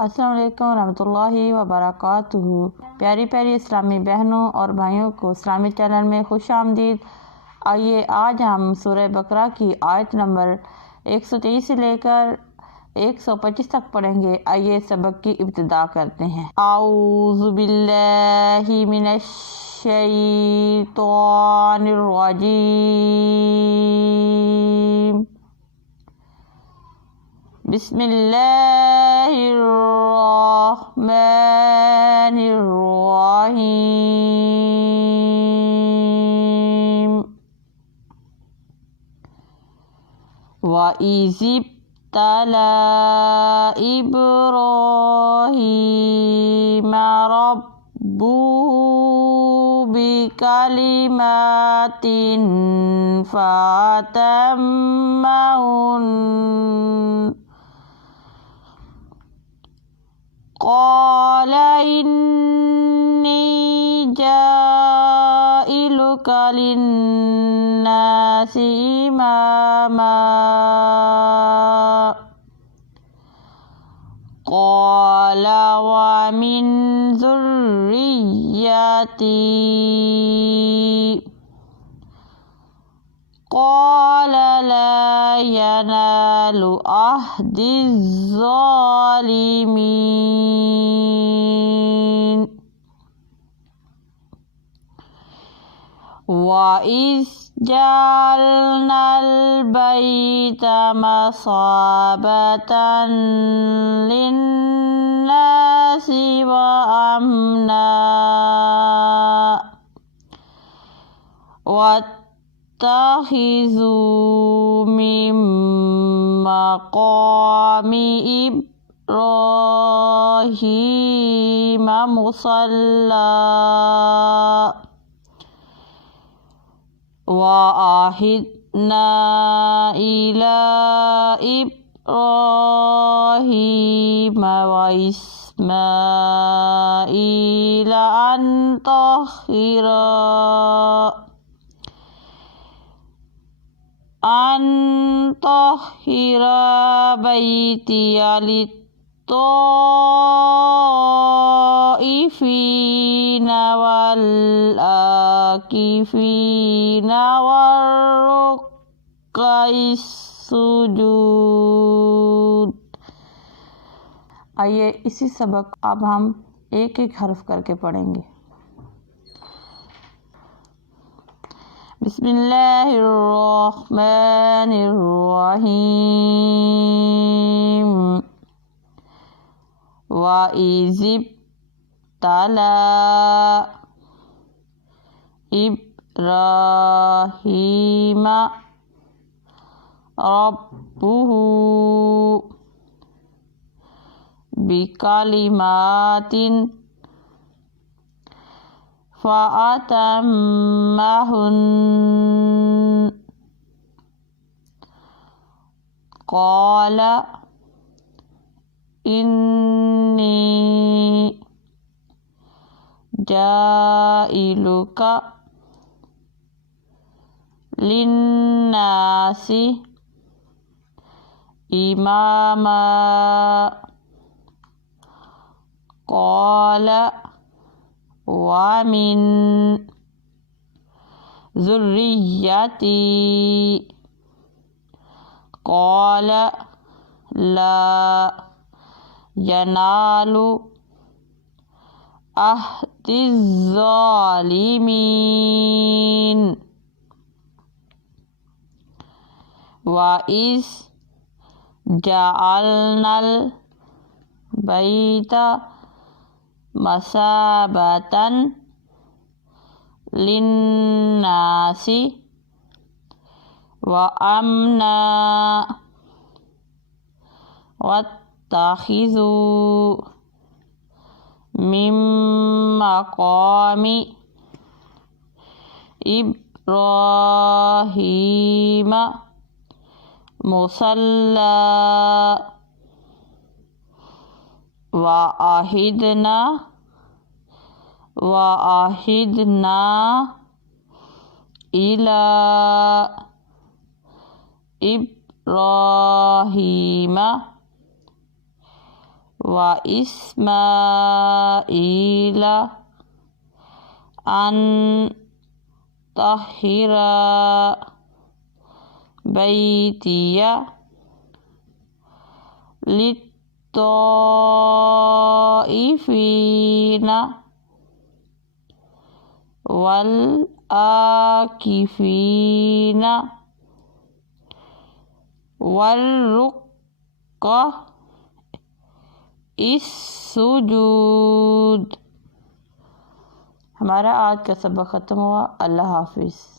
अस्सलाम वालेकुम रहमतुल्लाहि व बरकातुहू। प्यारी प्यारी इस्लामी बहनों और भाइयों को इस्लामी चैनल में खुश आमदीद। आइए आज हम सूरह बकरा की आयत नंबर 123 से लेकर 125 तक पढ़ेंगे। आइए सबक की इब्तिदा करते हैं। आऊज़ु बिल्लाहि मिनश शैतानिर रजीम। बिस्मिल्लाहिर्रहमानिर्रहीम। वइज़िब्तला इब्राहीम रब्बुहु बिकलिमातिन फअतम्महुन قال إني جائلك للناس إماما قال ومن ذريتي قال لا ينال عهد الظالمين وإذ جعلنا البيت مثابة للناس وأمنا واتخذوا من مقام إبراهيم مصلى وعهدنا إلى إبراهيم وإسماعيل أن طهر بيتي للطائفين والآكفين والركع السجود। आइए इसी सबक अब हम एक एक हर्फ करके पढ़ेंगे। बिस्मिल्लाहिर्रहमानिर्रहीम। वइज़िब्तला इब्राहीम रब्बुहु बिकलिमातिन फअतम्महुन قال إني جائلك للناس إماما قال ومن ذريتي قال لا ينال عهد الظالمين وإذ جعلنا البيت مثابة للناس وأمنا واتخذوا من مقام إبراهيم مصلى وعهدنا إلى إبراهيم व इस्माईला अन तहिरा बैतिया लित्ताइफीना वल आकिफीना वल रुक्का इस सुजूद। हमारा आज का सबक ख़त्म हुआ। अल्लाह हाफिज़।